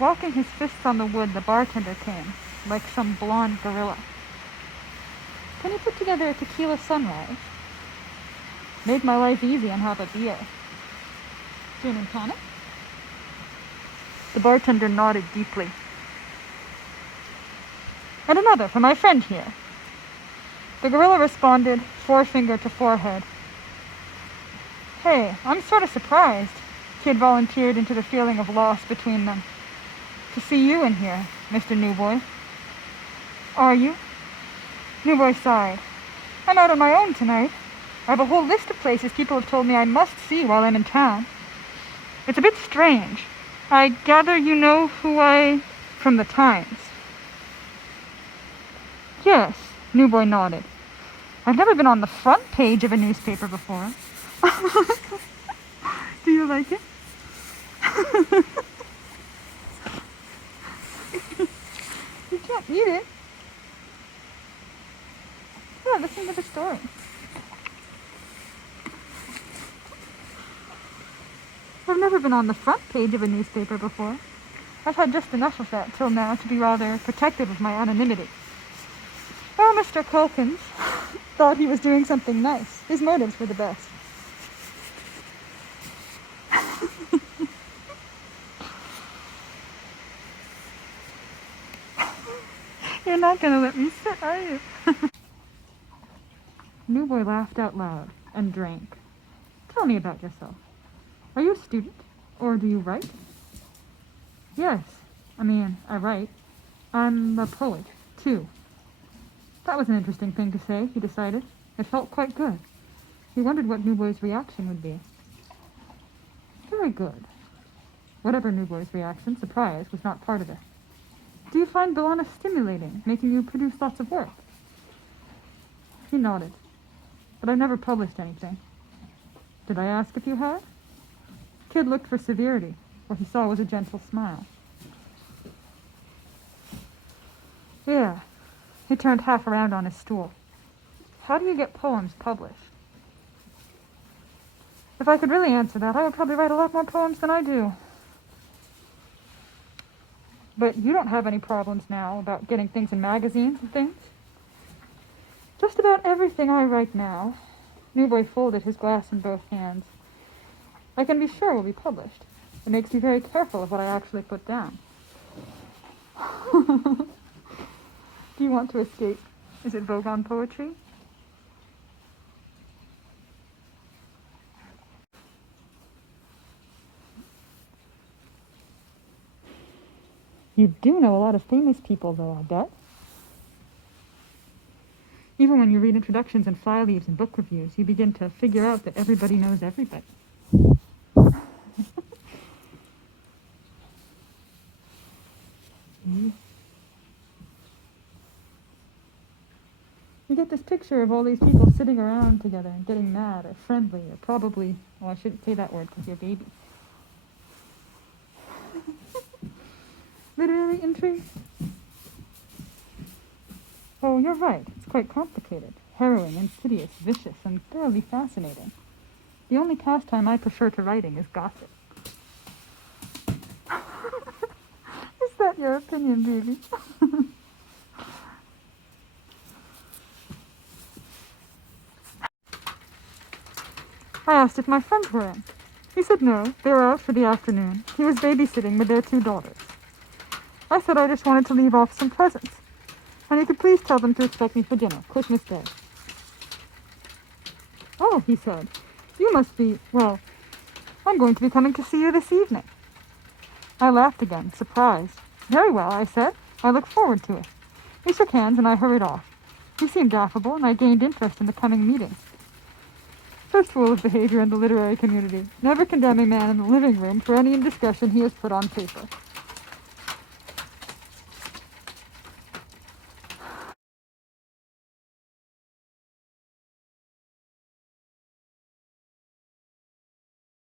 Walking his fists on the wood, the bartender came, like some blonde gorilla. Can you put together a tequila sunrise? Made my life easy and have a beer. Gin and tonic? The bartender nodded deeply. And another for my friend here. The gorilla responded, forefinger to forehead. Hey, I'm sort of surprised, Kid volunteered into the feeling of loss between them. To see you in here, Mr. Newboy. Are you? Newboy sighed. I'm out on my own tonight. I have a whole list of places people have told me I must see while I'm in town. It's a bit strange. I gather you know who I... from the Times. Yes, Newboy nodded. I've never been on the front page of a newspaper before. Do you like it? You can't eat it. Yeah, listen to the story. I've never been on the front page of a newspaper before. I've had just enough of that till now to be rather protective of my anonymity. Well, Mr. Culkins thought he was doing something nice. His motives were the best. You're not going to let me sit, are you? Newboy laughed out loud and drank. Tell me about yourself. Are you a student, or do you write? Yes, I write. I'm a poet, too. That was an interesting thing to say, he decided. It felt quite good. He wondered what Newboy's reaction would be. Very good. Whatever Newboy's reaction, surprise was not part of it. Do you find Delany stimulating, making you produce lots of work? He nodded. But I've never published anything. Did I ask if you had? Kid looked for severity. What he saw was a gentle smile. Yeah. He turned half around on his stool. How do you get poems published? If I could really answer that, I would probably write a lot more poems than I do. But you don't have any problems now about getting things in magazines and things? Just about everything I write now. Newboy folded his glass in both hands. I can be sure will be published. It makes me very careful of what I actually put down. Do you want to escape? Is it Vogon poetry? You do know a lot of famous people, though, I bet. Even when you read introductions and fly leaves and book reviews, you begin to figure out that everybody knows everybody. You get this picture of all these people sitting around together and getting mad or friendly or probably, well, I shouldn't say that word because you're a baby. Literary intrigue? Oh, you're right. It's quite complicated. Harrowing, insidious, vicious, and thoroughly fascinating. The only pastime I prefer to writing is gossip. Is that your opinion, baby? I asked if my friends were in. He said no, they were out for the afternoon. He was babysitting with their 2 daughters. I said I just wanted to leave off some presents. And you could please tell them to expect me for dinner, Christmas Day. Oh, he said, you must be, well, I'm going to be coming to see you this evening. I laughed again, surprised. Very well, I said. I look forward to it. We shook hands and I hurried off. He seemed affable and I gained interest in the coming meeting. First rule of behavior in the literary community, never condemn a man in the living room for any indiscretion he has put on paper.